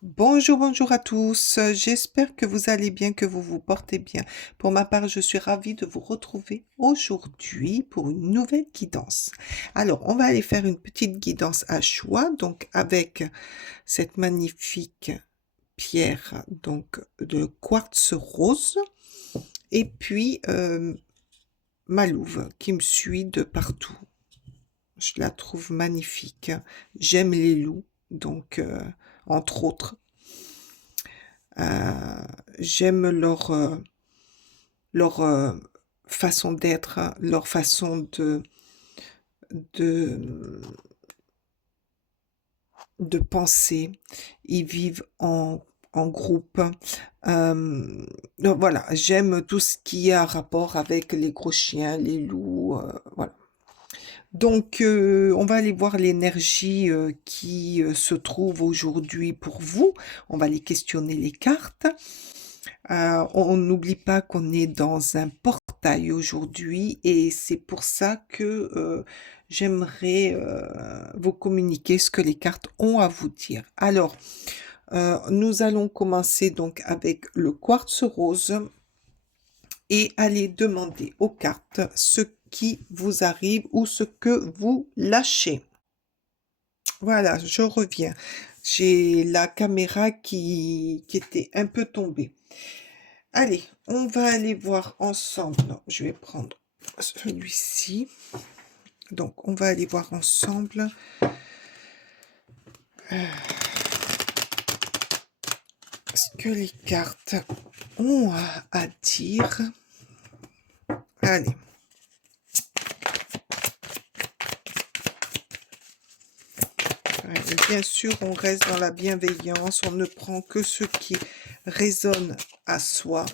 Bonjour, bonjour à tous. J'espère que vous allez bien, que vous vous portez bien. Pour ma part, je suis ravie de vous retrouver aujourd'hui pour une nouvelle guidance. Alors, on va aller faire une petite guidance à choix, donc avec cette magnifique pierre, donc de quartz rose, et puis ma louve qui me suit de partout. Je la trouve magnifique. J'aime les loups, donc entre autres. J'aime leur façon d'être, leur façon de, de penser. Ils vivent en groupe. Donc voilà, j'aime tout ce qui a rapport avec les gros chiens, les loups, voilà. Donc, on va aller voir l'énergie qui se trouve aujourd'hui pour vous. On va aller questionner les cartes. On n'oublie pas qu'on est dans un portail aujourd'hui et c'est pour ça que j'aimerais vous communiquer ce que les cartes ont à vous dire. Alors, nous allons commencer donc avec le quartz rose et aller demander aux cartes ce qui vous arrive ou ce que vous lâchez. Voilà, je reviens. J'ai la caméra qui était un peu tombée. Allez, on va aller voir ensemble. Non, je vais prendre celui-ci. Donc, on va aller voir ensemble ce que les cartes ont à dire. Allez. Allez, bien sûr, on reste dans la bienveillance. On ne prend que ce qui résonne à soi.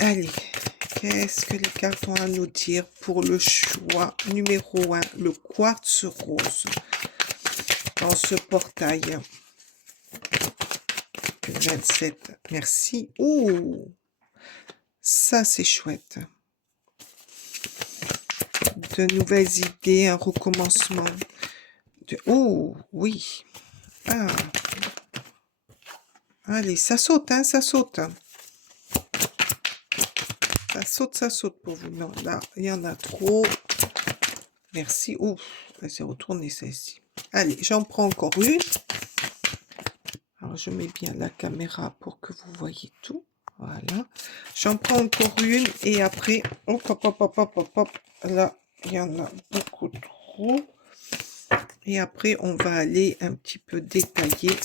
Allez, qu'est-ce que les cartes ont à nous dire pour le choix numéro 1, le quartz rose, dans ce portail 27. Merci. Oh, ça c'est chouette. De nouvelles idées, un recommencement. Oh, oui. Ah. Allez, ça saute, hein, ça saute. Ça saute pour vous. Non, là, il y en a trop. Merci. Ouf, elle s'est retournée celle-ci. Allez, j'en prends encore une. Alors, je mets bien la caméra pour que vous voyez tout. Voilà. J'en prends encore une et après, hop, hop, hop, hop, hop, hop, hop. Là, il y en a beaucoup trop. Et après, on va aller un petit peu détailler.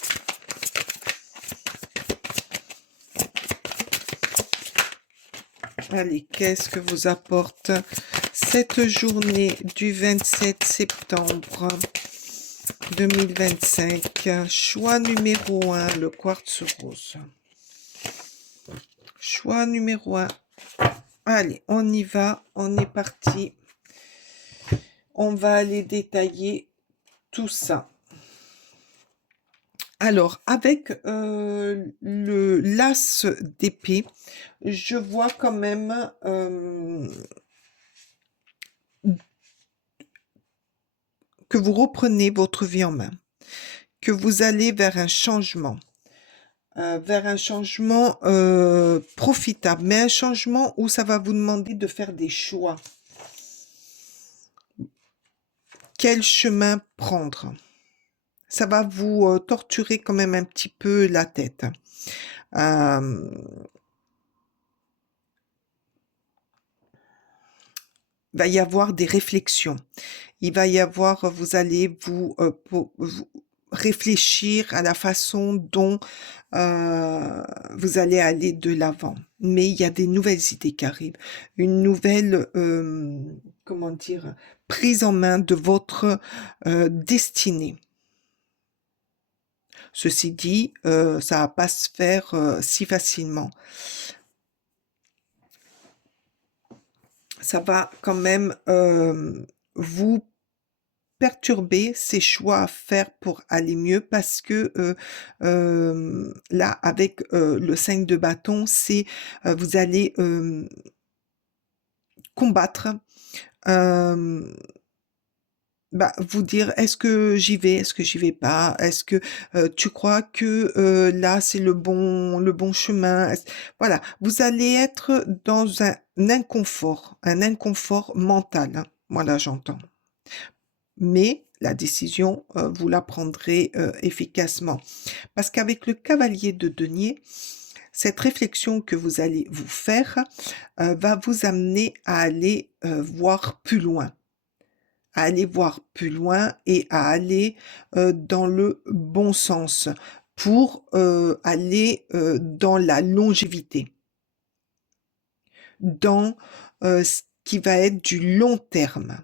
Allez, qu'est-ce que vous apporte cette journée du 27 septembre 2025? Choix numéro 1, le quartz rose. Choix numéro 1. Allez, on y va, on est parti. On va aller détailler tout ça. Alors, avec le l'as d'épée, je vois quand même que vous reprenez votre vie en main, que vous allez vers un changement profitable, mais un changement où ça va vous demander de faire des choix. Quel chemin prendre? Ça va vous torturer quand même un petit peu la tête. Va y avoir des réflexions. Il va y avoir, vous allez vous réfléchir à la façon dont vous allez aller de l'avant. Mais il y a des nouvelles idées qui arrivent. Une nouvelle, comment dire, prise en main de votre destinée. Ceci dit, ça va pas se faire si facilement. Ça va quand même vous perturber ces choix à faire pour aller mieux parce que là, avec le 5 de bâton, c'est vous allez combattre bah, vous dire: «Est-ce que j'y vais? Est-ce que j'y vais pas? Est-ce que, tu crois que, là, c'est le bon chemin? Est-ce» voilà, vous allez être dans un inconfort mental, hein. Voilà, j'entends. Mais la décision, vous la prendrez, efficacement. Parce qu'avec le cavalier de denier, cette réflexion que vous allez vous faire, va vous amener à aller, voir plus loin. À aller voir plus loin et à aller, dans le bon sens pour, aller, dans la longévité, dans, ce qui va être du long terme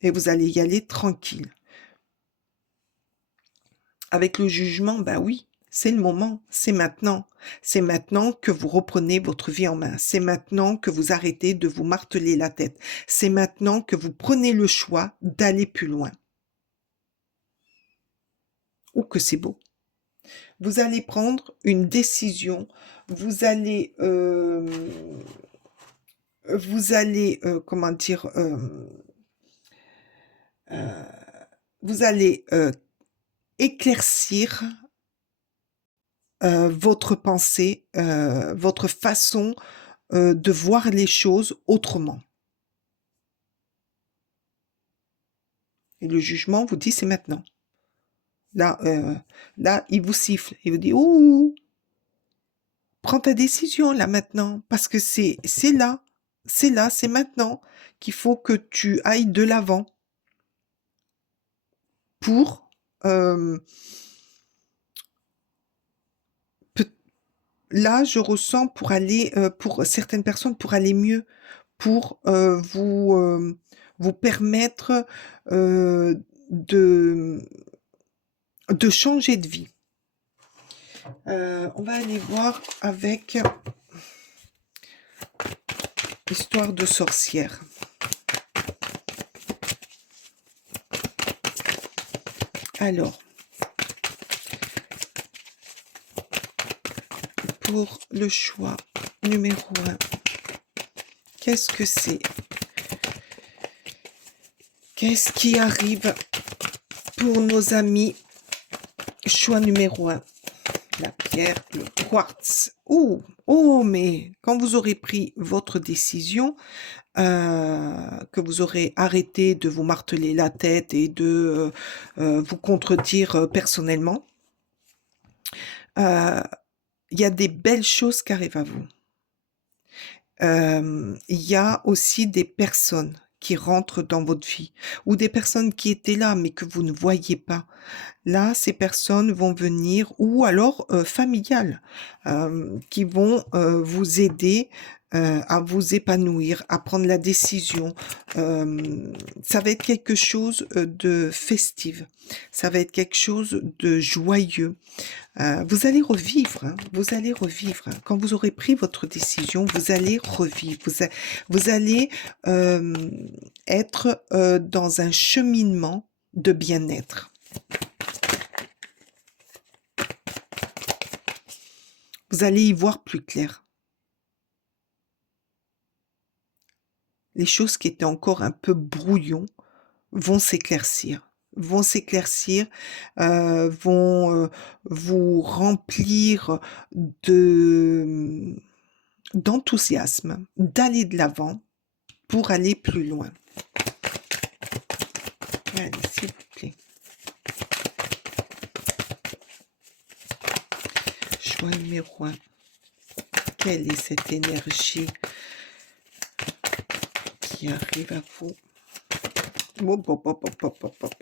et vous allez y aller tranquille. Avec le jugement, bah oui, c'est le moment, c'est maintenant. C'est maintenant que vous reprenez votre vie en main. C'est maintenant que vous arrêtez de vous marteler la tête. C'est maintenant que vous prenez le choix d'aller plus loin. Oh que c'est beau. Vous allez prendre une décision, vous allez, comment dire? Heu, vous allez, éclaircir, votre pensée, votre façon, de voir les choses autrement et le jugement vous dit: «C'est maintenant». Là, là, il vous siffle, il vous dit: «Ouh, prends ta décision là maintenant parce que c'est là, c'est maintenant qu'il faut que tu ailles de l'avant pour, hem, peut là, je ressens pour aller, pour certaines personnes, pour aller mieux, pour, vous permettre, de changer de vie. On va aller voir avec Histoire de sorcière. Alors, pour le choix numéro 1, qu'est-ce que c'est? Qu'est-ce qui arrive pour nos amis? Choix numéro 1, la pierre, le quartz. Oh! Oh, mais quand vous aurez pris votre décision, que vous aurez arrêté de vous marteler la tête et de, vous contredire, personnellement, heu, il y a des belles choses qui arrivent à vous. Il y a aussi des personnes qui rentrent dans votre vie ou des personnes qui étaient là, mais que vous ne voyiez pas. Là, ces personnes vont venir ou alors, familiales, qui vont, vous aider, à vous épanouir, à prendre la décision. Ça va être quelque chose, de festif. Ça va être quelque chose de joyeux. Vous allez revivre, hein, vous allez revivre, hein. Quand vous aurez pris votre décision, vous allez revivre. Vous allez, être, dans un cheminement de bien-être. Vous allez y voir plus clair. Les choses qui étaient encore un peu brouillon vont s'éclaircir, vont, vous remplir de, d'enthousiasme, d'aller de l'avant pour aller plus loin. Allez, s'il vous plaît. Choix numéro 1. Quelle est cette énergie qui arrive à vous? Hop, hop, hop, hop, hop, hop, hop.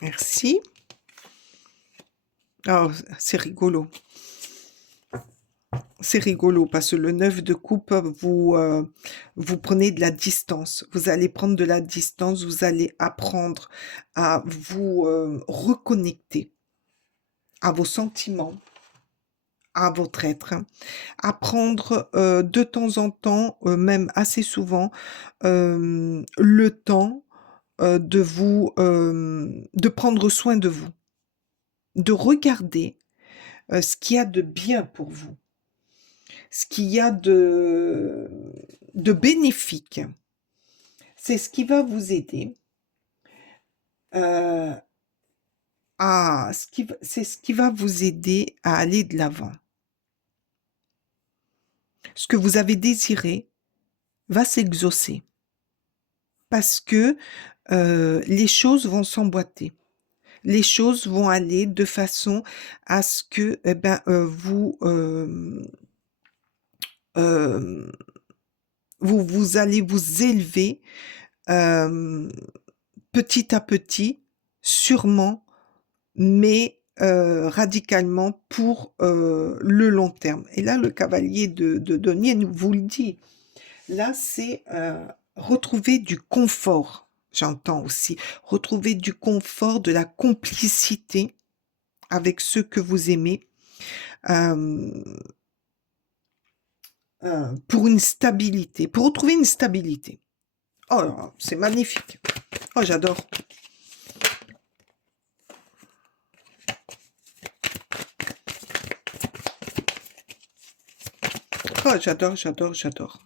Merci. Oh, c'est rigolo. C'est rigolo parce que le 9 de coupe, vous prenez de la distance. Vous allez prendre de la distance, vous allez apprendre à vous, reconnecter à vos sentiments, à votre être. Apprendre, de temps en temps, même assez souvent, le temps, de prendre soin de vous, de regarder, ce qu'il y a de bien pour vous, ce qu'il y a de bénéfique. C'est ce qui va vous aider euh, c'est ce qui va vous aider à aller de l'avant. Ce que vous avez désiré va s'exaucer parce que les choses vont s'emboîter. Les choses vont aller de façon à ce que euh, vous allez vous élever euh, petit à petit, sûrement, mais radicalement pour le long terme. Et là, le cavalier de denier nous vous le dit. Là, c'est retrouver du confort. J'entends aussi retrouver du confort, de la complicité avec ceux que vous aimez euh, pour une stabilité, pour retrouver une stabilité. Oh, c'est magnifique. Oh, j'adore. Oh, j'adore, j'adore, j'adore.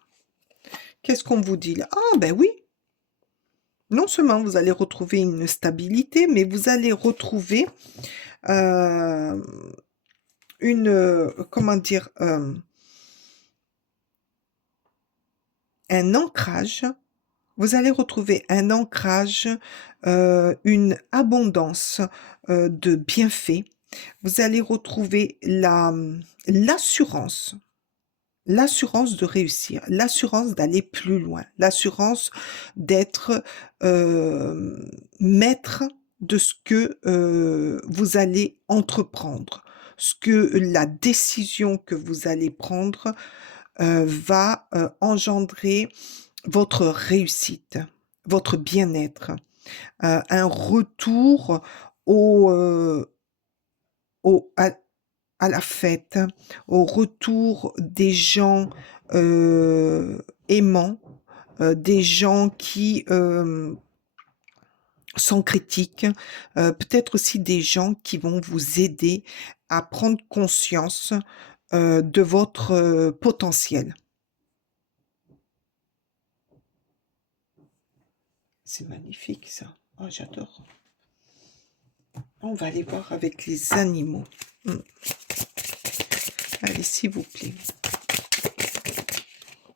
Qu'est-ce qu'on vous dit là? Ah, ben oui. Non seulement vous allez retrouver une stabilité, mais vous allez retrouver euh, comment dire, un ancrage. Vous allez retrouver un ancrage, une abondance de bienfaits. Vous allez retrouver l'assurance. L'assurance de réussir, l'assurance d'aller plus loin, l'assurance d'être maître de ce que vous allez entreprendre, ce que la décision que vous allez prendre va engendrer votre réussite, votre bien-être, un retour au, au, à la fête, au retour des gens aimants, des gens qui sont critiques, peut-être aussi des gens qui vont vous aider à prendre conscience de votre potentiel. C'est magnifique ça. Oh, j'adore. On va aller voir avec les animaux. Allez, s'il vous plaît.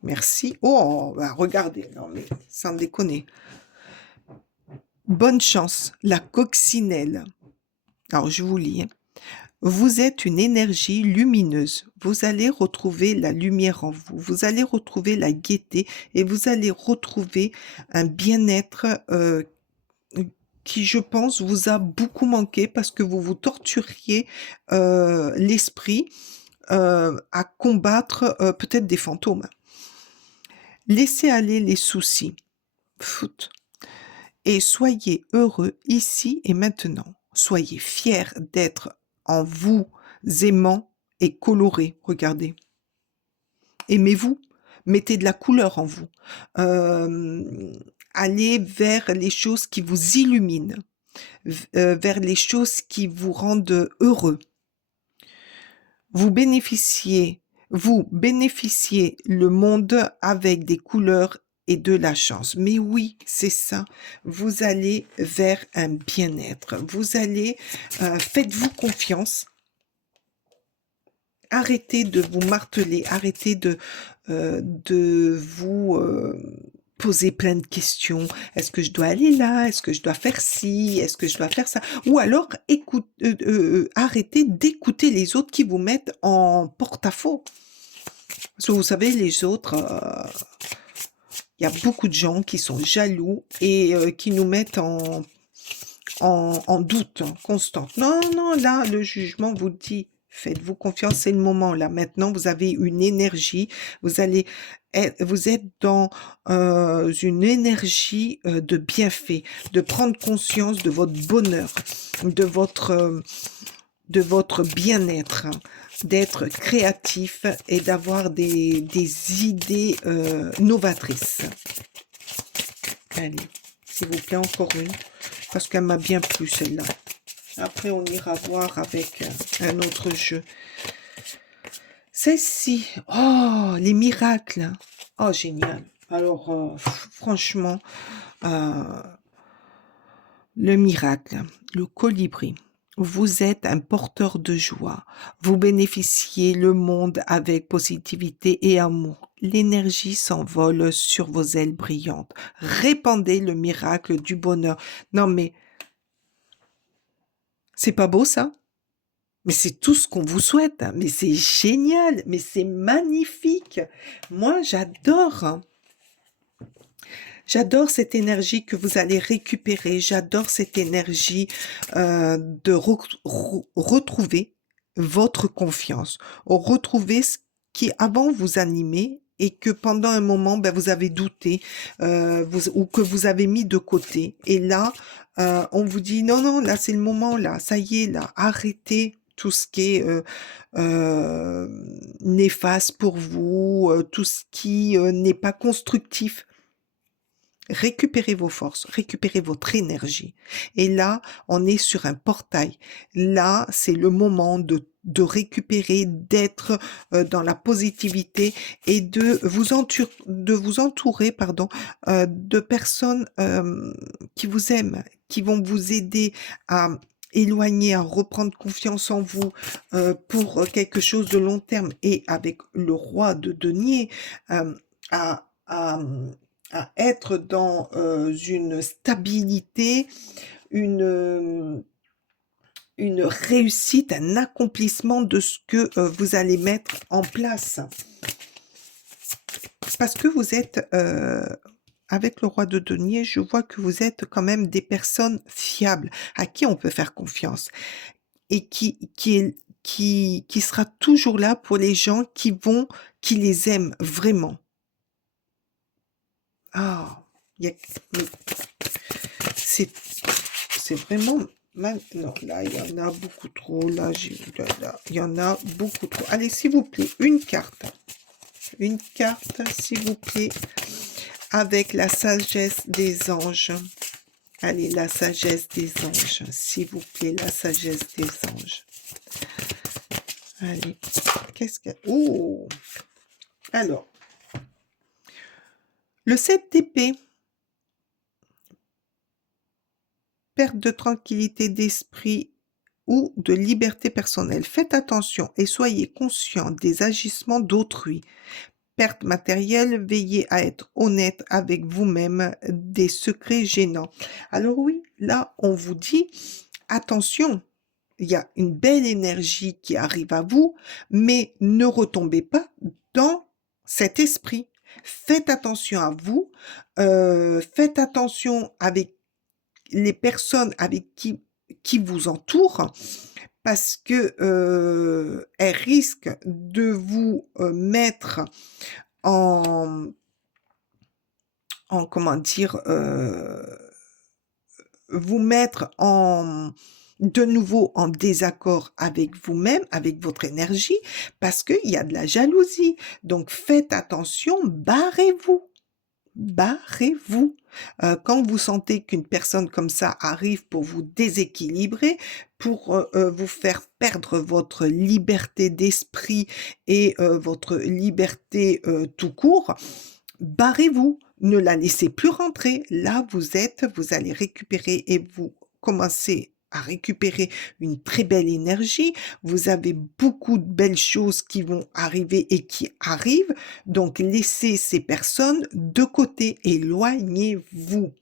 Merci. Oh, bah regardez, non mais sans déconner. Bonne chance, la coccinelle. Alors, je vous lis. Hein. Vous êtes une énergie lumineuse. Vous allez retrouver la lumière en vous. Vous allez retrouver la gaieté et vous allez retrouver un bien-être qui, je pense, vous a beaucoup manqué parce que vous vous torturiez l'esprit à combattre peut-être des fantômes. Laissez aller les soucis. Foot. Et soyez heureux ici et maintenant. Soyez fiers d'être en vous aimant et coloré. Regardez. Aimez-vous. Mettez de la couleur en vous. Allez vers les choses qui vous illuminent, vers les choses qui vous rendent heureux. Vous bénéficiez le monde avec des couleurs et de la chance. Mais oui, c'est ça. Vous allez vers un bien-être. Vous allez, faites-vous confiance. Arrêtez de vous marteler. Arrêtez de vous poser plein de questions. Est-ce que je dois aller là? Est-ce que je dois faire ci? Est-ce que je dois faire ça? Ou alors, arrêtez d'écouter les autres qui vous mettent en porte-à-faux. Parce que vous savez, les autres, il y a beaucoup de gens qui sont jaloux et qui nous mettent en doute constant. Non, non, là, le jugement vous dit, faites-vous confiance, c'est le moment. Là, maintenant, vous avez une énergie, vous êtes dans une énergie de bienfait, de prendre conscience de votre bonheur, de votre bien-être, d'être créatif et d'avoir des idées novatrices. Allez, s'il vous plaît, encore une, parce qu'elle m'a bien plu celle-là. Après, on ira voir avec un autre jeu. Celle-ci, oh, les miracles. Oh, génial. Alors, franchement, Le miracle, le colibri. Vous êtes un porteur de joie. Vous bénéficiez le monde avec positivité et amour. L'énergie s'envole sur vos ailes brillantes. Répandez le miracle du bonheur. Non mais, c'est pas beau ça? Mais c'est tout ce qu'on vous souhaite, hein. Mais c'est génial, mais c'est magnifique. Moi, j'adore, hein. J'adore cette énergie que vous allez récupérer. J'adore cette énergie de retrouver votre confiance. Retrouver ce qui avant vous animait et que pendant un moment, ben, vous avez douté ou que vous avez mis de côté. Et là, on vous dit non, non, là c'est le moment, là, ça y est, là, arrêtez tout ce qui est néfaste pour vous, tout ce qui n'est pas constructif. Récupérez vos forces, récupérez votre énergie. Et là, on est sur un portail. Là, c'est le moment de récupérer, d'être dans la positivité et de vous entourer pardon, de personnes qui vous aiment, qui vont vous aider à éloigner, à reprendre confiance en vous pour quelque chose de long terme. Et avec le roi de denier, à être dans une stabilité, une, une réussite, un accomplissement de ce que vous allez mettre en place. Parce que vous êtes, avec le roi de denier, je vois que vous êtes quand même des personnes fiables, à qui on peut faire confiance et qui sera toujours là pour les gens qui les aiment vraiment. Ah, il y a, c'est c'est vraiment mal. Non, là, il y en a beaucoup trop. Là, il y en a beaucoup trop. Allez, s'il vous plaît, une carte. Une carte, s'il vous plaît, avec la sagesse des anges. Allez, la sagesse des anges. S'il vous plaît, la sagesse des anges. Allez, qu'est-ce que... Oh! Alors, le 7 d'épée. Perte de tranquillité d'esprit ou de liberté personnelle. Faites attention et soyez conscient des agissements d'autrui. Perte matérielle, veillez à être honnête avec vous-même, des secrets gênants. Alors oui, là, on vous dit, attention, il y a une belle énergie qui arrive à vous, mais ne retombez pas dans cet esprit. Faites attention à vous, faites attention avec les personnes avec qui vous entourent, parce que elles risquent de vous mettre en, comment dire, vous mettre de nouveau en désaccord avec vous-même, avec votre énergie, parce qu'il y a de la jalousie. Donc faites attention, barrez-vous. Barrez-vous. Quand vous sentez qu'une personne comme ça arrive pour vous déséquilibrer, pour vous faire perdre votre liberté d'esprit et votre liberté tout court, barrez-vous. Ne la laissez plus rentrer. Là, vous allez récupérer et vous commencez à récupérer une très belle énergie. Vous avez beaucoup de belles choses qui vont arriver et qui arrivent. Donc, laissez ces personnes de côté. Éloignez-vous.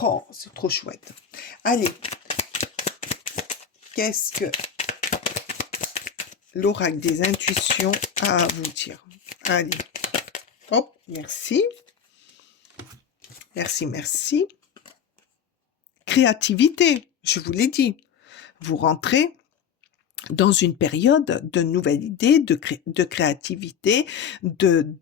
Oh, c'est trop chouette. Allez, qu'est-ce que l'oracle des intuitions a à vous dire? Allez, hop, merci. Merci, merci. Créativité, je vous l'ai dit. Vous rentrez dans une période de nouvelles idées, de créativité, de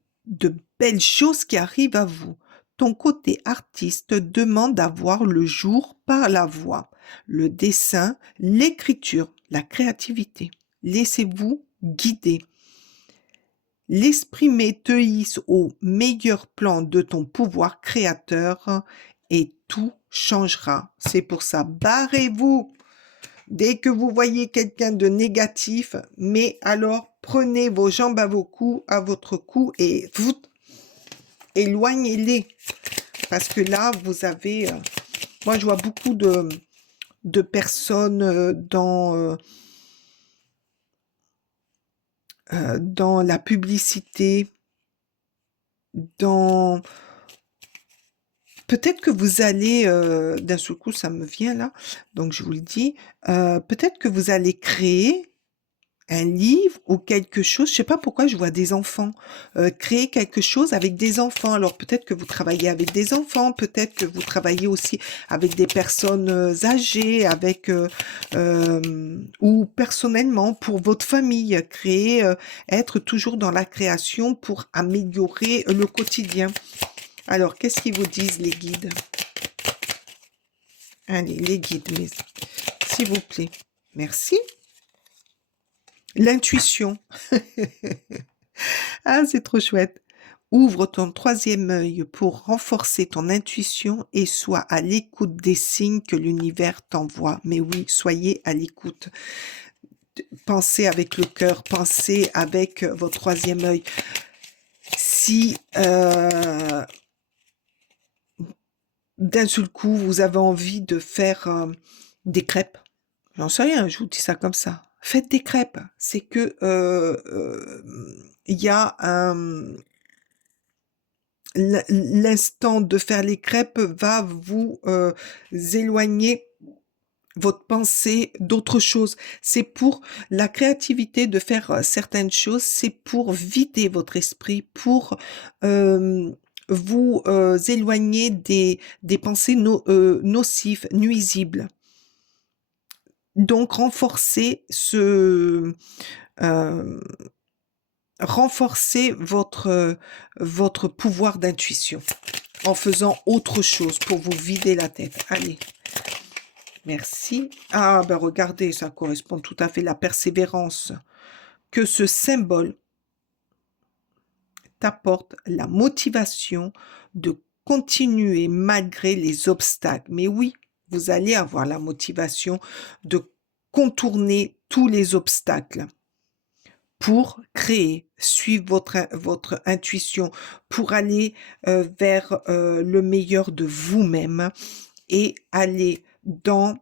belles choses qui arrivent à vous. Ton côté artiste demande à voir le jour par la voix, le dessin, l'écriture, la créativité. Laissez-vous guider. L'esprit met te hisse au meilleur plan de ton pouvoir créateur et tout changera. C'est pour ça, barrez-vous. Dès que vous voyez quelqu'un de négatif, mais alors prenez vos jambes à votre cou et éloignez-les. Parce que là, vous avez Moi, je vois beaucoup de personnes dans la publicité, dans... Peut-être que vous allez, d'un seul coup, ça me vient là, donc je vous le dis, peut-être que vous allez créer un livre ou quelque chose, je sais pas pourquoi je vois des enfants, créer quelque chose avec des enfants. Alors peut-être que vous travaillez avec des enfants, peut-être que vous travaillez aussi avec des personnes âgées, ou personnellement pour votre famille, être toujours dans la création pour améliorer le quotidien. Alors, qu'est-ce qu'ils vous disent les guides? Allez, les guides, s'il vous plaît. Merci. L'intuition. Ah, c'est trop chouette. Ouvre ton troisième œil pour renforcer ton intuition et sois à l'écoute des signes que l'univers t'envoie. Mais oui, soyez à l'écoute. Pensez avec le cœur, pensez avec votre troisième œil. Si d'un seul coup vous avez envie de faire des crêpes, j'en sais rien, je vous dis ça comme ça. Faites des crêpes. C'est que il y a l'instant de faire les crêpes va vous éloigner votre pensée d'autre chose. C'est pour la créativité de faire certaines choses, c'est pour vider votre esprit, pour vous éloigner des pensées nocives, nuisibles. Donc euh, renforcer votre pouvoir d'intuition en faisant autre chose pour vous vider la tête. Allez, merci. Ah, ben regardez, ça correspond tout à fait à la persévérance. Que ce symbole t'apporte la motivation de continuer malgré les obstacles. Mais oui, vous allez avoir la motivation de contourner tous les obstacles pour créer, suivre votre intuition, pour aller vers le meilleur de vous-même et aller dans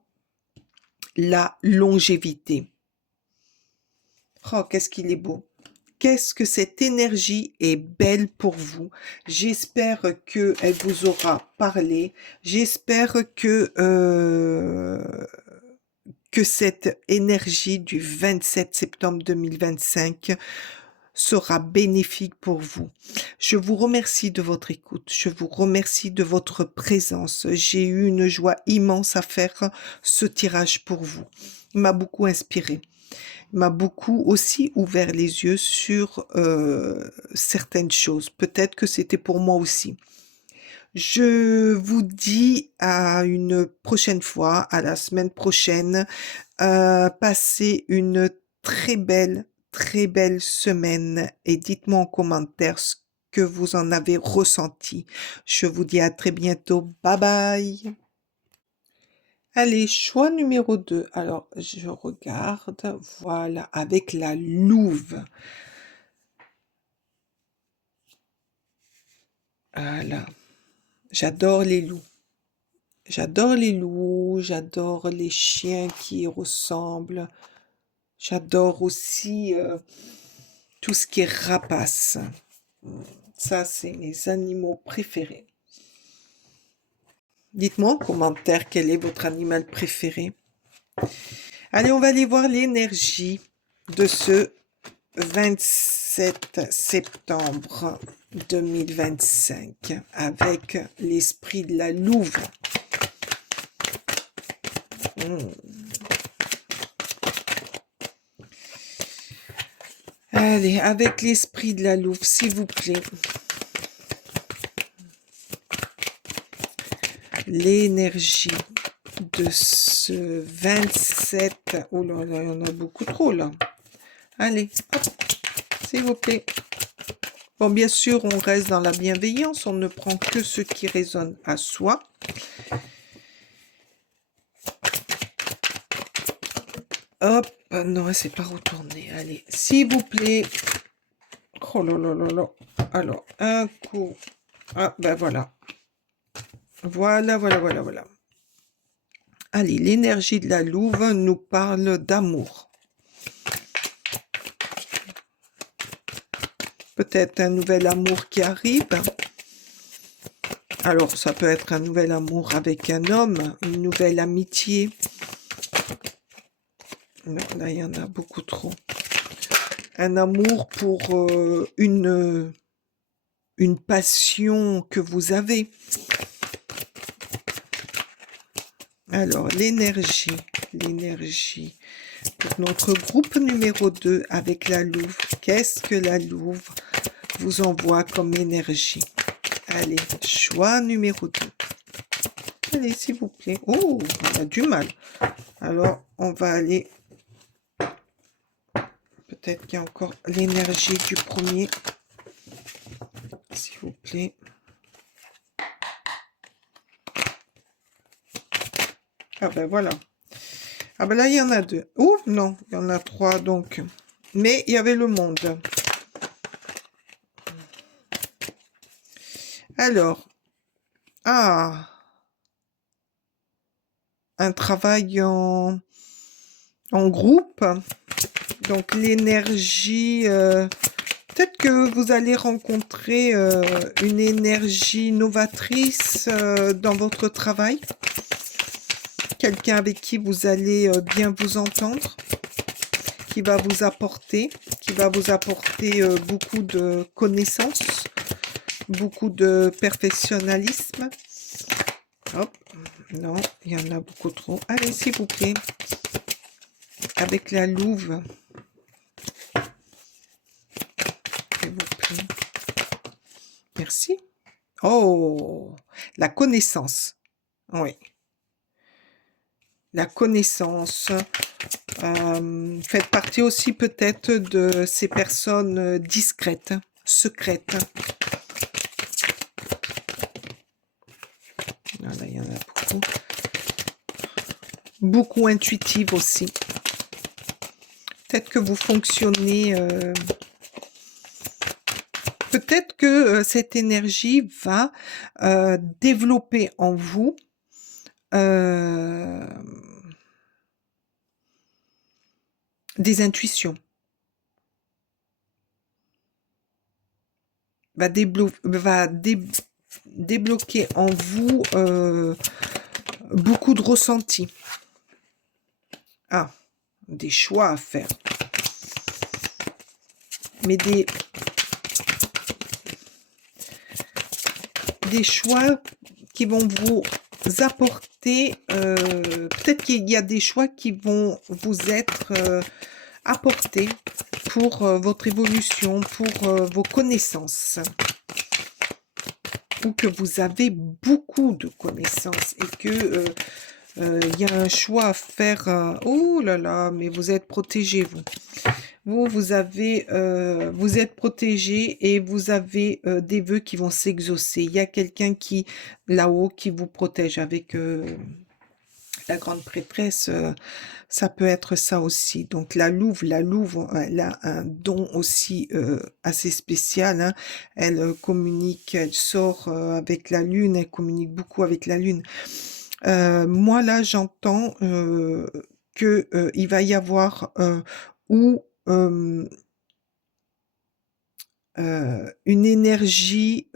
la longévité. Oh, qu'est-ce qu'il est beau! Qu'est-ce que cette énergie est belle pour vous. J'espère qu'elle vous aura parlé. J'espère que cette énergie du 27 septembre 2025 sera bénéfique pour vous. Je vous remercie de votre écoute. Je vous remercie de votre présence. J'ai eu une joie immense à faire ce tirage pour vous. Il m'a beaucoup inspiré. Il m'a beaucoup aussi ouvert les yeux sur certaines choses. Peut-être que c'était pour moi aussi. Je vous dis à une prochaine fois, à la semaine prochaine. Passez une très belle semaine et dites-moi en commentaire ce que vous en avez ressenti. Je vous dis à très bientôt. Bye bye. Allez, choix numéro 2. Alors, je regarde. Voilà, avec la louve. Voilà. J'adore les loups. J'adore les loups, j'adore les chiens qui y ressemblent. J'adore aussi tout ce qui est rapace. Ça, c'est mes animaux préférés. Dites-moi en commentaire quel est votre animal préféré. Allez, on va aller voir l'énergie de ce 27 septembre 2025 avec l'esprit de la louve. Allez, avec l'esprit de la louve, s'il vous plaît. L'énergie de ce 27... Oh là là, il y en a beaucoup trop là. Allez, hop, s'il vous plaît. Bon, bien sûr, on reste dans la bienveillance. On ne prend que ce qui résonne à soi. Hop, non, c'est pas retourné. Allez, s'il vous plaît. Oh là là là là. Alors, un coup. Ah, ben voilà. Voilà. Allez, l'énergie de la louve nous parle d'amour. Peut-être un nouvel amour qui arrive. Alors, ça peut être un nouvel amour avec un homme, une nouvelle amitié. Non, là, il y en a beaucoup trop. Un amour pour une passion que vous avez. Alors, l'énergie pour notre groupe numéro 2 avec la louve. Qu'est-ce que la louve vous envoie comme énergie? Allez, choix numéro 2. Allez, s'il vous plaît. Oh, on a du mal. Alors, on va aller... Peut-être qu'il y a encore l'énergie du premier. S'il vous plaît. Ah ben voilà. Ah ben là, il y en a 2. Oh, non, il y en a 3, donc. Mais il y avait le monde. Alors. Ah. Un travail en groupe. Donc, l'énergie... peut-être que vous allez rencontrer une énergie novatrice dans votre travail. Quelqu'un avec qui vous allez bien vous entendre, qui va vous apporter beaucoup de connaissances, beaucoup de perfectionnalisme. Hop, non, il y en a beaucoup trop. Allez, s'il vous plaît, avec la louve. S'il vous plaît. Merci. Oh, la connaissance. Oui. La connaissance. Faites partie aussi peut-être de ces personnes discrètes, secrètes. Voilà, il y en a beaucoup. Beaucoup intuitives aussi. Peut-être que vous fonctionnez... peut-être que cette énergie va développer en vous des intuitions. Va débloquer en vous beaucoup de ressentis. Ah, des choix à faire. Mais des choix qui vont vous apporter, peut-être qu'il y a des choix qui vont vous être apportés pour votre évolution, pour vos connaissances. Ou que vous avez beaucoup de connaissances et que y a un choix à faire. Oh là là, mais vous êtes protégé, vous. Vous êtes protégé et vous avez des vœux qui vont s'exaucer. Il y a quelqu'un qui, là-haut, qui vous protège avec la grande prêtresse. Ça peut être ça aussi. Donc la louve, elle a un don aussi assez spécial. Hein. Elle communique, elle sort avec la lune, elle communique beaucoup avec la lune. Moi, là, j'entends que il va y avoir ou une énergie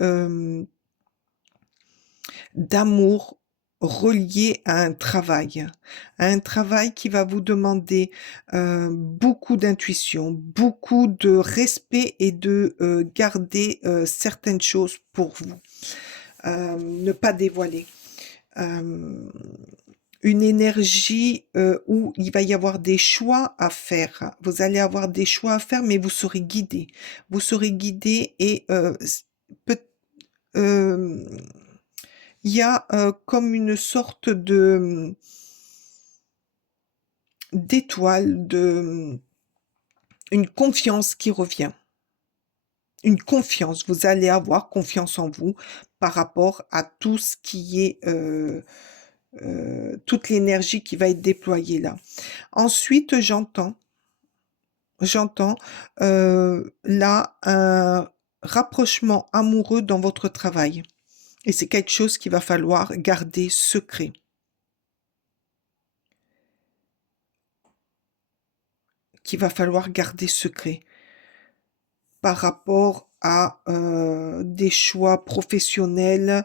d'amour reliée à un travail qui va vous demander beaucoup d'intuition, beaucoup de respect et de garder certaines choses pour vous, ne pas dévoiler. Une énergie où il va y avoir des choix à faire. Vous allez avoir des choix à faire, mais vous serez guidé. Vous serez guidé et peut, il y a comme une sorte de d'étoile, une confiance qui revient. Une confiance. Vous allez avoir confiance en vous par rapport à tout ce qui est toute l'énergie qui va être déployée là. Ensuite, j'entends là un rapprochement amoureux dans votre travail. Et c'est quelque chose qu'il va falloir garder secret. qu'il va falloir garder secret par rapport à des choix professionnels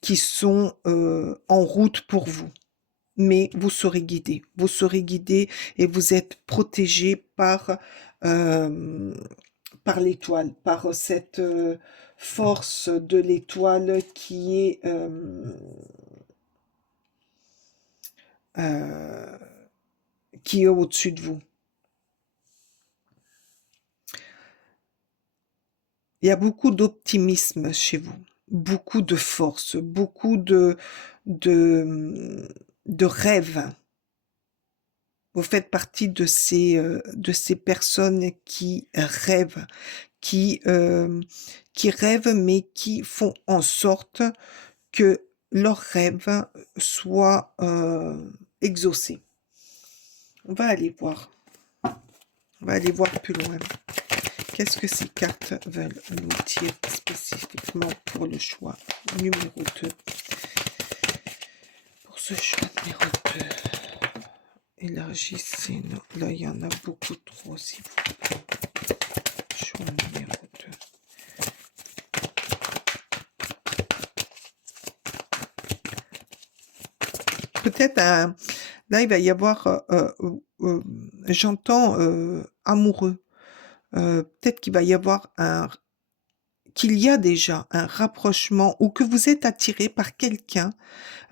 qui sont en route pour vous. Mais vous serez guidé et vous êtes protégé euh, par l'étoile, par cette force de l'étoile euh, qui est au-dessus de vous. Il y a beaucoup d'optimisme chez vous, beaucoup de force, beaucoup de, de rêves. Vous faites partie de ces personnes qui, euh, qui rêvent, mais qui font en sorte que leurs rêves soient exaucés. On va aller voir. On va aller voir plus loin. Qu'est-ce que ces cartes veulent nous dire spécifiquement pour le choix numéro 2? Pour ce choix numéro 2, élargissez. Non, là, il y en a beaucoup trop, s'il vous plaît. Choix numéro 2. Peut-être, là, il va y avoir, j'entends amoureux. Peut-être qu'il va y avoir qu'il y a déjà un rapprochement ou que vous êtes attiré par quelqu'un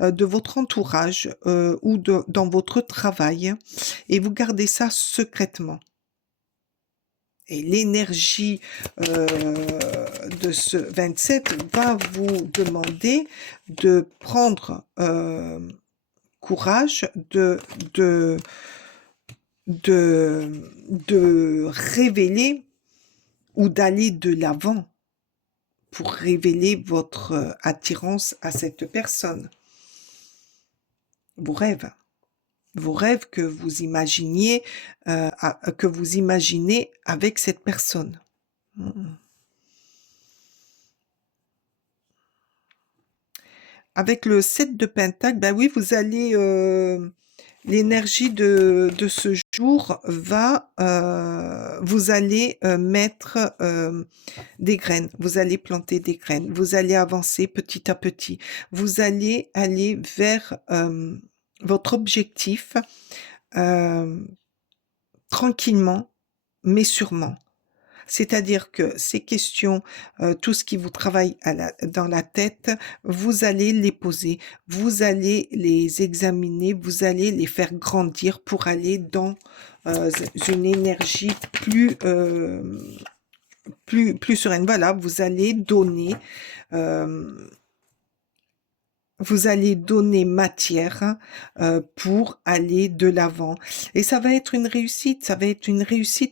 de votre entourage ou dans votre travail et vous gardez ça secrètement. Et l'énergie de ce 27 va vous demander de prendre courage, de révéler ou d'aller de l'avant pour révéler votre attirance à cette personne. Vos rêves que vous imaginiez, que vous imaginez avec cette personne. Avec le 7 de Pentacle, ben oui, vous allez... l'énergie de ce jour va... vous allez mettre des graines. Vous allez planter des graines. Vous allez avancer petit à petit. Vous allez aller vers votre objectif tranquillement, mais sûrement. C'est-à-dire que ces questions, tout ce qui vous travaille dans la tête, vous allez les poser, vous allez les examiner, vous allez les faire grandir pour aller dans une énergie plus sereine. Voilà, vous allez donner matière pour aller de l'avant. Et ça va être une réussite,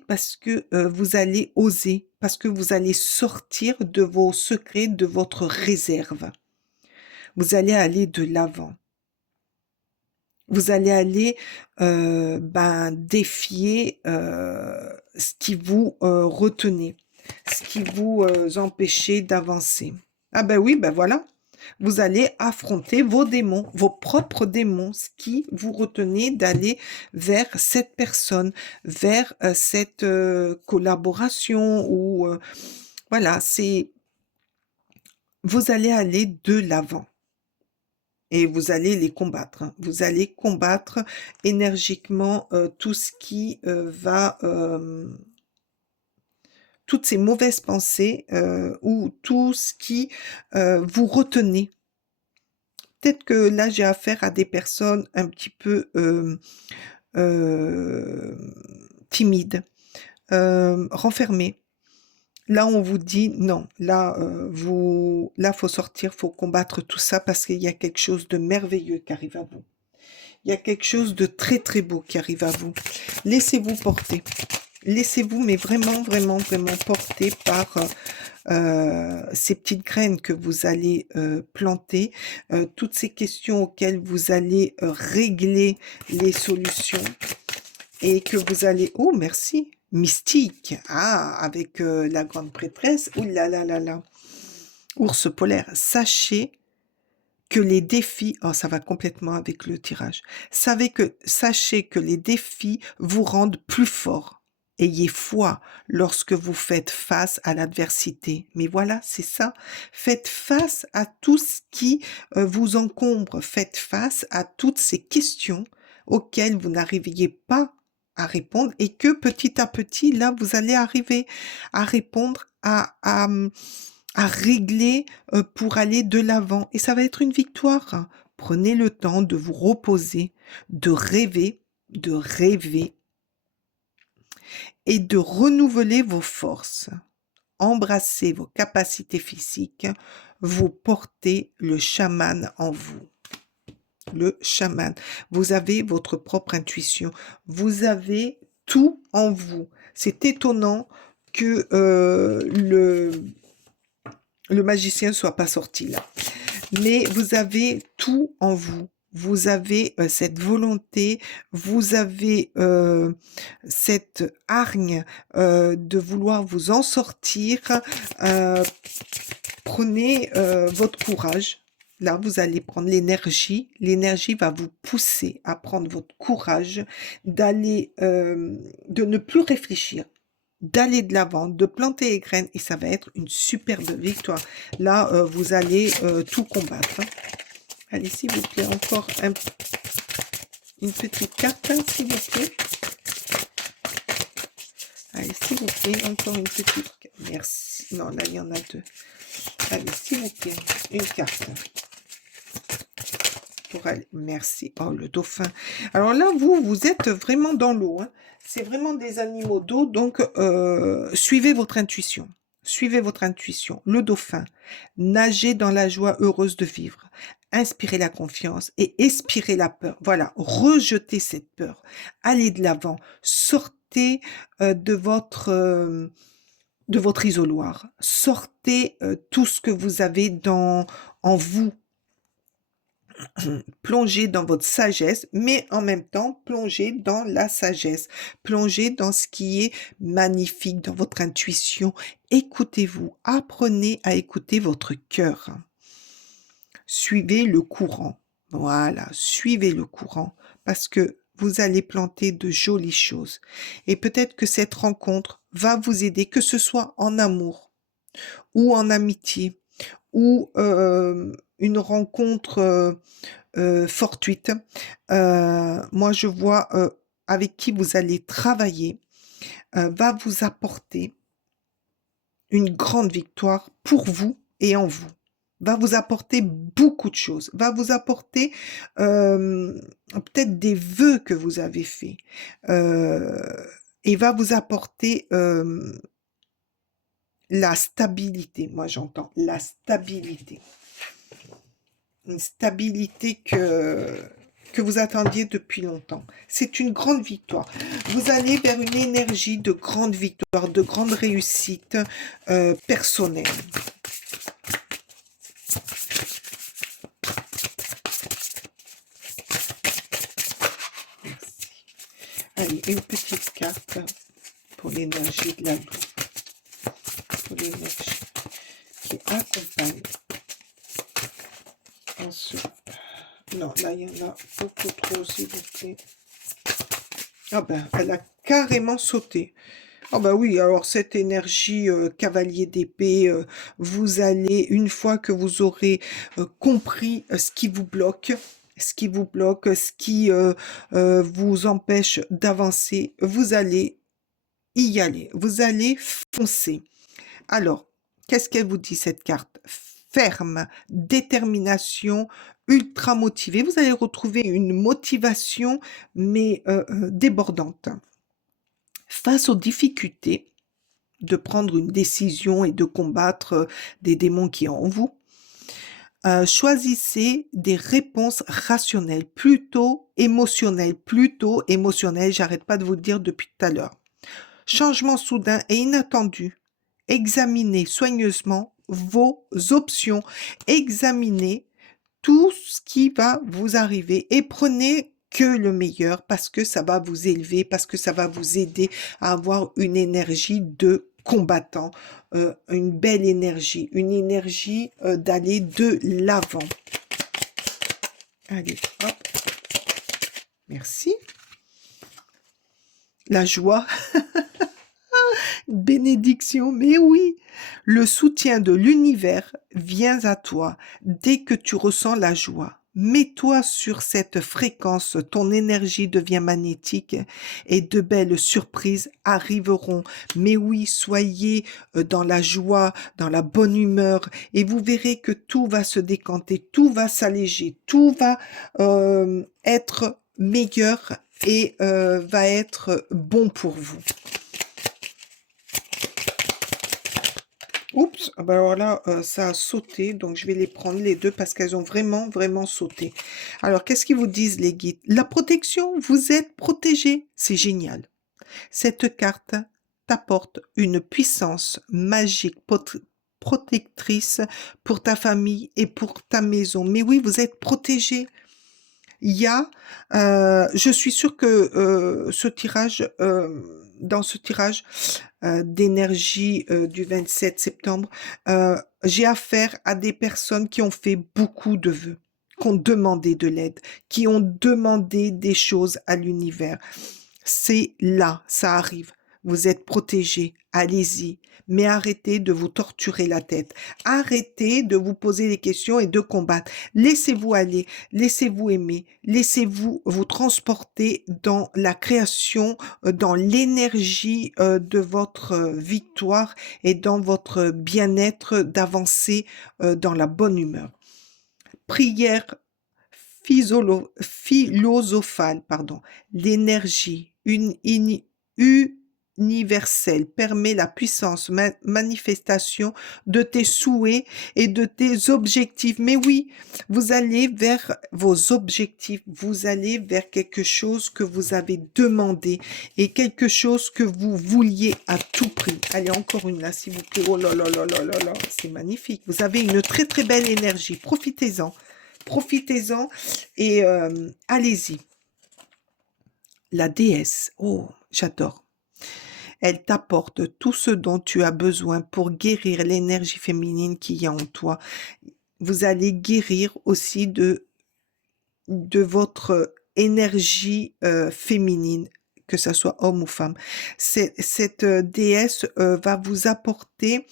parce que vous allez oser, parce que vous allez sortir de vos secrets, de votre réserve. Vous allez aller de l'avant. Vous allez aller défier ce qui vous retenait, ce qui vous empêchait d'avancer. Ah ben oui, ben voilà. Vous allez affronter vos démons, vos propres démons, ce qui vous retenait d'aller vers cette personne, vers cette collaboration ou voilà, vous allez aller de l'avant et vous allez les combattre. Vous allez combattre énergiquement tout ce qui va toutes ces mauvaises pensées ou tout ce qui vous retenait. Peut-être que là, j'ai affaire à des personnes un petit peu timides, renfermées. Là, on vous dit non. Là, faut sortir, faut combattre tout ça parce qu'il y a quelque chose de merveilleux qui arrive à vous. Il y a quelque chose de très, très beau qui arrive à vous. Laissez-vous porter. Laissez-vous, mais vraiment, vraiment, vraiment porter par ces petites graines que vous allez planter, toutes ces questions auxquelles vous allez régler les solutions et que vous allez... Oh, merci! Mystique! Ah, avec la grande prêtresse. Ouh là là là là! Ours polaire, sachez que les défis, oh, ça va complètement avec le tirage. Sachez que les défis vous rendent plus fort. Ayez foi lorsque vous faites face à l'adversité. Mais voilà, c'est ça. Faites face à tout ce qui vous encombre. Faites face à toutes ces questions auxquelles vous n'arriviez pas à répondre et que petit à petit, là, vous allez arriver à répondre, à régler pour aller de l'avant. Et ça va être une victoire. Prenez le temps de vous reposer, de rêver et de renouveler vos forces. Embrassez vos capacités physiques. Vous portez le chaman en vous. Le chaman. Vous avez votre propre intuition. Vous avez tout en vous. C'est étonnant que le magicien ne soit pas sorti là. Mais vous avez tout en vous. Vous avez cette volonté, vous avez cette hargne de vouloir vous en sortir. Prenez votre courage. Là, vous allez prendre l'énergie. L'énergie va vous pousser à prendre votre courage, d'aller, de ne plus réfléchir, d'aller de l'avant, de planter les graines et ça va être une superbe victoire. Là, vous allez tout combattre. Hein. Allez, s'il vous plaît, encore une petite carte, hein, s'il vous plaît. Allez, s'il vous plaît, encore une petite carte. Merci. Non, là, il y en a deux. Allez, s'il vous plaît, une carte. Pour aller. Merci. Oh, le dauphin. Alors là, vous êtes vraiment dans l'eau. Hein. C'est vraiment des animaux d'eau, donc suivez votre intuition. Suivez votre intuition. Le dauphin. Nagez dans la joie heureuse de vivre. Inspirez la confiance et expirez la peur. Voilà, rejetez cette peur. Allez de l'avant. Sortez de votre isoloir. Sortez tout ce que vous avez en vous. Plongez dans votre sagesse, mais en même temps, plongez dans la sagesse. Plongez dans ce qui est magnifique, dans votre intuition. Écoutez-vous, apprenez à écouter votre cœur. Suivez le courant. Voilà, suivez le courant parce que vous allez planter de jolies choses. Et peut-être que cette rencontre va vous aider, que ce soit en amour ou en amitié ou une rencontre fortuite. Moi, je vois avec qui vous allez travailler va vous apporter une grande victoire pour vous et en vous. Va vous apporter beaucoup de choses, va vous apporter peut-être des vœux que vous avez faits et va vous apporter la stabilité. Moi, j'entends la stabilité. Une stabilité que vous attendiez depuis longtemps. C'est une grande victoire. Vous allez vers une énergie de grande victoire, de grande réussite personnelle. Merci. Allez, une petite carte pour l'énergie de la loupe. Pour l'énergie qui accompagne en ce... Non, là, il y en a beaucoup trop, s'il vous plaît. Ah ben, elle a carrément sauté. Ah ben oui, alors cette énergie cavalier d'épée, vous allez, une fois que vous aurez compris ce qui vous bloque, ce qui vous empêche d'avancer, vous allez y aller, vous allez foncer. Alors, qu'est-ce qu'elle vous dit cette carte? Ferme, détermination, ultra motivé. Vous allez retrouver une motivation, mais débordante. Face aux difficultés de prendre une décision et de combattre des démons qui sont en vous, choisissez des réponses rationnelles, plutôt émotionnelles, j'arrête pas de vous le dire depuis tout à l'heure. Changement soudain et inattendu. Examinez soigneusement vos options, examinez tout ce qui va vous arriver et prenez que le meilleur parce que ça va vous élever, parce que ça va vous aider à avoir une énergie de combattant, une belle énergie, une énergie d'aller de l'avant. Allez, hop, merci. La joie, bénédiction, mais oui, le soutien de l'univers vient à toi dès que tu ressens la joie. Mets-toi sur cette fréquence, ton énergie devient magnétique et de belles surprises arriveront. Mais oui, soyez dans la joie, dans la bonne humeur et vous verrez que tout va se décanter, tout va s'alléger, tout va être meilleur et va être bon pour vous. Oups, ah bah alors là, ça a sauté, donc je vais les prendre les deux parce qu'elles ont vraiment, vraiment sauté. Alors, qu'est-ce qu'ils vous disent les guides? La protection, vous êtes protégé. C'est génial. Cette carte t'apporte une puissance magique protectrice pour ta famille et pour ta maison. Mais oui, vous êtes protégé. Il y a, je suis sûre que dans ce tirage d'énergie du 27 septembre, j'ai affaire à des personnes qui ont fait beaucoup de vœux, qui ont demandé de l'aide, qui ont demandé des choses à l'univers. C'est là, ça arrive. Vous êtes protégés, allez-y. Mais arrêtez de vous torturer la tête. Arrêtez de vous poser des questions et de combattre. Laissez-vous aller, laissez-vous aimer, laissez-vous vous transporter dans la création, dans l'énergie de votre victoire et dans votre bien-être d'avancer dans la bonne humeur. Prière philosophale, pardon. L'énergie universelle permet la puissance manifestation de tes souhaits et de tes objectifs. Mais oui, vous allez vers vos objectifs, vous allez vers quelque chose que vous avez demandé et quelque chose que vous vouliez à tout prix. Allez, encore une là, s'il vous plaît. Oh là là là là là là, c'est magnifique. Vous avez une très très belle énergie. Profitez-en. Profitez-en et allez-y. La déesse, oh, j'adore. Elle t'apporte tout ce dont tu as besoin pour guérir l'énergie féminine qu'il y a en toi. Vous allez guérir aussi de votre énergie féminine, que ce soit homme ou femme. Cette déesse va vous apporter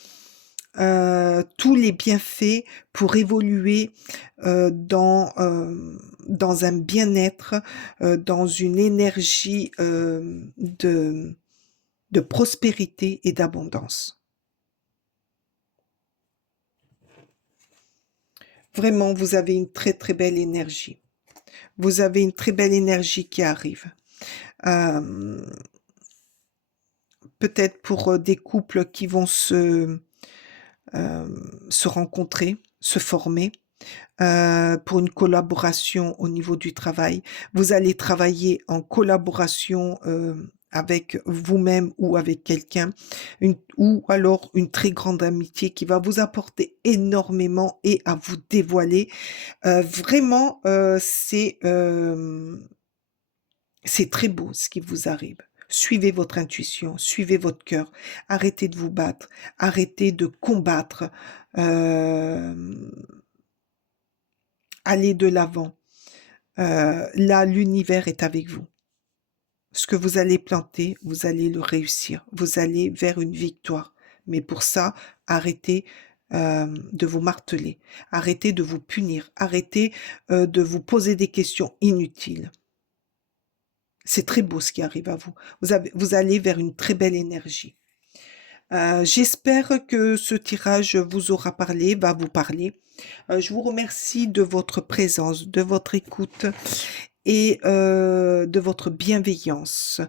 tous les bienfaits pour évoluer dans un bien-être, dans une énergie de prospérité et d'abondance. Vraiment, vous avez une très très belle énergie. Vous avez une très belle énergie qui arrive. Peut-être pour des couples qui vont se rencontrer, se former, pour une collaboration au niveau du travail. Vous allez travailler en collaboration avec vous-même ou avec quelqu'un, ou alors une très grande amitié qui va vous apporter énormément et à vous dévoiler. Vraiment, c'est très beau ce qui vous arrive. Suivez votre intuition, suivez votre cœur. Arrêtez de vous battre, arrêtez de combattre. Allez de l'avant. Là, l'univers est avec vous. Ce que vous allez planter, vous allez le réussir. Vous allez vers une victoire. Mais pour ça, arrêtez de vous marteler. Arrêtez de vous punir. Arrêtez de vous poser des questions inutiles. C'est très beau ce qui arrive à vous. Vous allez vers une très belle énergie. J'espère que ce tirage vous aura parlé, va vous parler. Je vous remercie de votre présence, de votre écoute et de votre bienveillance.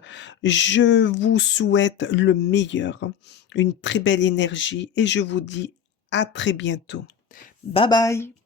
Je vous souhaite le meilleur, une très belle énergie et je vous dis à très bientôt. Bye bye!